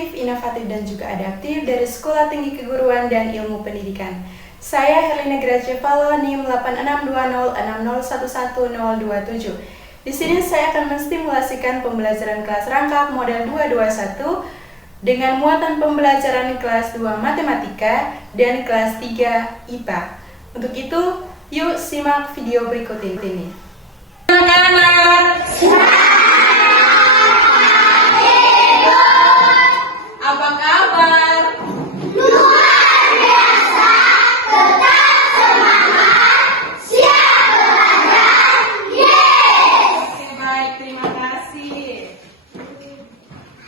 kreatif, inovatif, dan juga adaptif dari Sekolah Tinggi Keguruan dan Ilmu Pendidikan. Saya Herlina Gracia Valo, NIM 862060111027. Di sini saya akan menstimulasikan pembelajaran kelas rangkap model 221 dengan muatan pembelajaran kelas 2 Matematika dan kelas 3 IPA. Untuk itu, yuk simak video berikut ini. Anak-anak, apa kabar? Luar biasa, tetap semangat, siap belajar, yes! Oke, baik, terima kasih.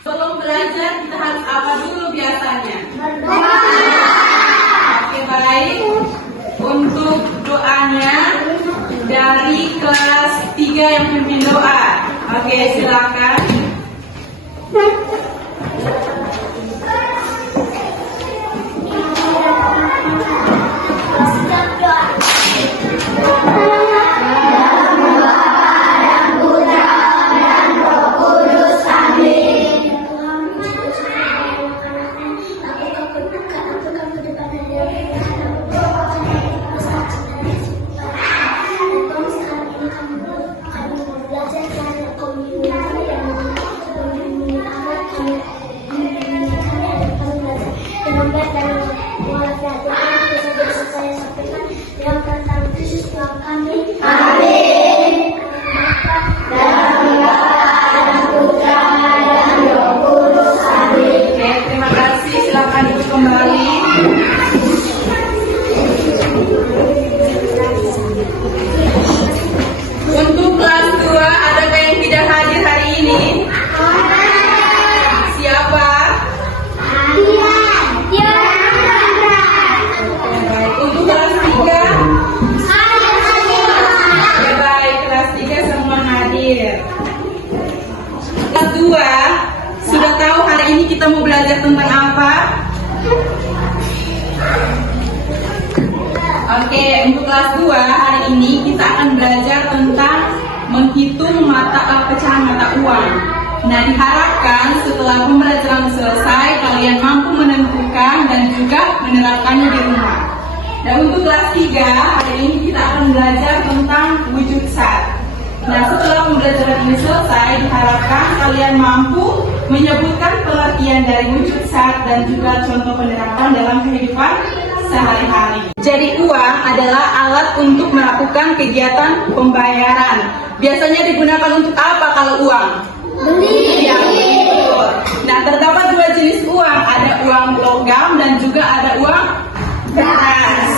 Sebelum belajar, kita harus apa dulu biasanya? Berdoa. Oke, baik. Untuk doanya dari kelas 3 yang pimpin doa. Oke, silakan. Untuk kelas 2, adakah yang tidak hadir hari ini? Siapa? Baik. Untuk kelas 3? Ya, baik, kelas 3 semua hadir. Kelas 2, sudah tahu hari ini kita mau belajar tentang apa? Oke, untuk kelas 2 hari ini kita akan belajar tentang menghitung pecahan mata uang. Nah, diharapkan setelah pembelajaran selesai kalian mampu menentukan dan juga menerapkannya di rumah. Dan untuk kelas 3 hari ini kita akan belajar tentang wujud sat. Nah, setelah pembelajaran ini selesai diharapkan kalian mampu menyebutkan pengertian dari wujud sat dan juga contoh penerapan dalam kehidupan sehari-hari. Jadi uang adalah alat untuk melakukan kegiatan pembayaran. Biasanya digunakan untuk apa kalau uang? Beli. Ya, betul. Nah, terdapat 2 jenis uang, ada uang logam dan juga ada uang kertas.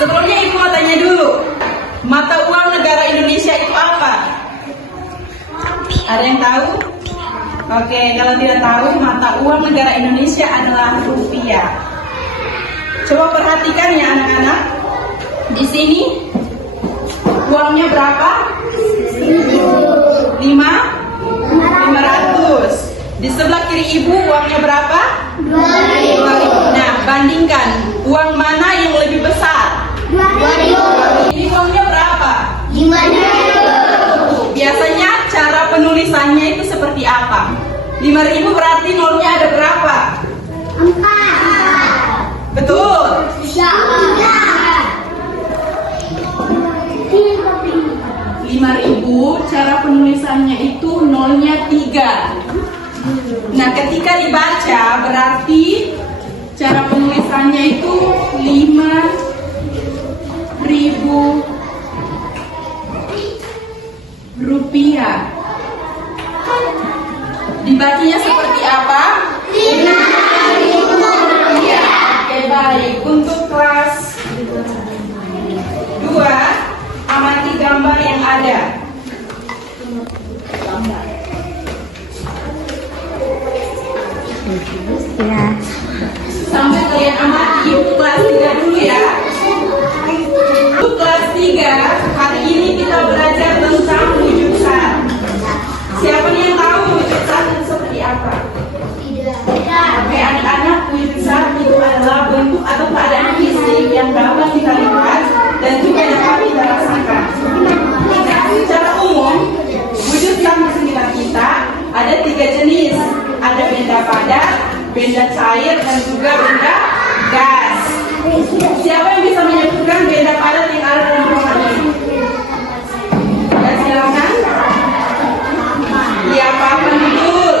Sebelumnya Ibu mau tanya dulu, mata uang negara Indonesia itu apa? Ada yang tahu? Oke, kalau tidak tahu, mata uang negara Indonesia adalah rupiah. Coba perhatikan ya anak-anak. Di sini uangnya berapa? 500. Di sebelah kiri ibu uangnya berapa? 2.000. Nah, bandingkan uang mana yang lebih besar? 2.000. Ini uangnya berapa? 5.000. Biasanya cara penulisannya itu seperti apa? 5.000 berarti nolnya ada berapa? 4. Betul. 5.000 cara penulisannya itu nolnya 3. Nah, ketika dibaca berarti cara penulisannya itu 5.000 rupiah. Dibacanya seperti apa? 5.000 rupiah. Oke, baik. Untuk kelas 2, amati gambar yang ada. Sampai kalian amati. Kelas 3 dulu ya. Untuk kelas 3, hari ini kita belajar tentang wujud sat. Siapa nih yang tahu wujud sat itu seperti apa? Oke, anak-anak, wujud sat itu adalah bentuk atau keadaan fisik yang dapat kita lihat dan juga dapat kita rasakan. Nah, secara umum, wujud sat di sekitar kita ada 3 jenis. Ada benda padat, benda cair dan juga benda gas. Siapa yang bisa menyebutkan benda padat yang ada dalam ruangan ini? Ya, silakan. Ya, papan betul.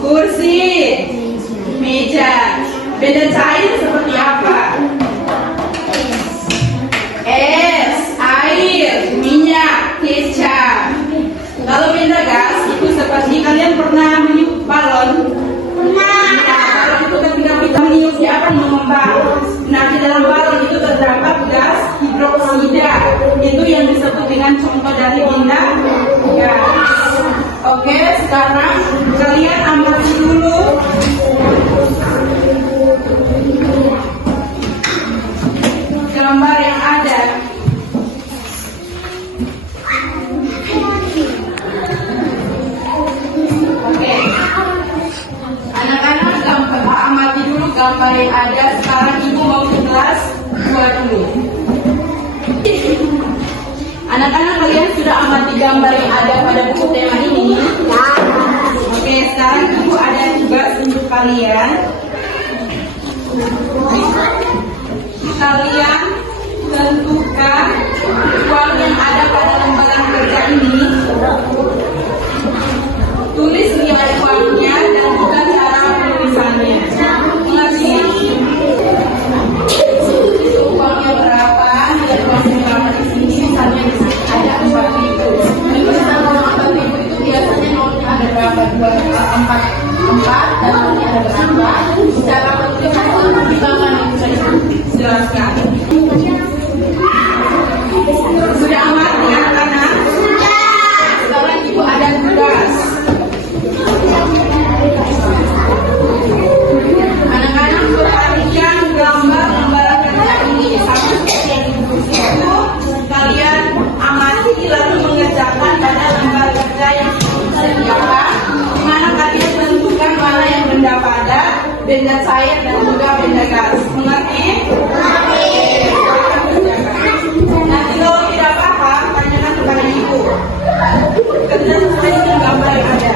Kursi, meja. Benda cair seperti apa? Es, air, minyak, kecap. Kalau benda gas itu seperti kalian pernah meniup balon? Pernah. Balon itu ketika kita meniup dia akan mengembang. Nah, di dalam balon itu terdapat gas hidroksida. Itu yang disebut dengan contoh dari benda gas. Oke, sekarang kalian amati dulu gambar yang ada. Oke, anak-anak amati dulu gambar yang ada. Sekarang ibu mau ke kelas 2 dulu. Anak-anak, kalian sudah amati gambar yang ada pada buku tema ini? Oke, sekarang ibu ada tugas untuk kalian. Kalian tentukan uang yang ada pada lembaran kerja ini. Tulis nilai uangnya dan juga cara penulisannya. Mengerti? Itu uangnya berapa, nilai uangnya berapa di sini. Misalnya di sini ada 4.000. Tulisan uang 4.000 itu biasanya nolnya ada berapa? 4 dan nolnya ada berapa? Cara penulisan kita akan jelaskan. Sudah amat ya anak-anak? Sekarang ibu ada tugas. Anak-anak perhatikan gambar lembaran kerja ini. Sama seperti yang ditulis itu, kalian amati lalu mengerjakan pada lembar kerja yang disediakan. Di mana kalian tentukan mana yang benda padat, benda cair dan juga benda gas. Mengerti? Nanti kalau tidak paham, tanyakan kepada ibu. Kerja sesuai dengan gambar yang ada.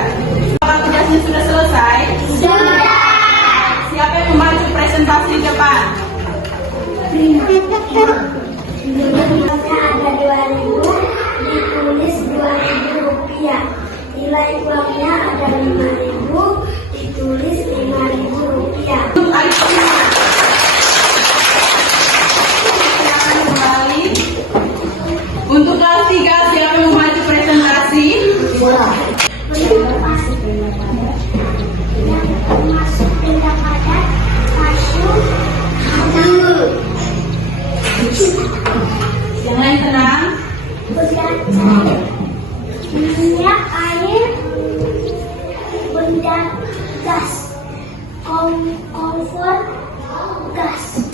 Apakah tugasnya sudah selesai? Sudah. Siapa yang membantu presentasi di depan? Ada 2.000, ditulis 2.000 rupiah. Nilai uangnya ada 5.000, ditulis 5.000 rupiah. Kembali. Untuk kelas 3, siapa yang membantu presentasi? Termasuk benda padat, kasur, Yang lain tenang. benda cair, minyak, air, benda gas, kompor, gas.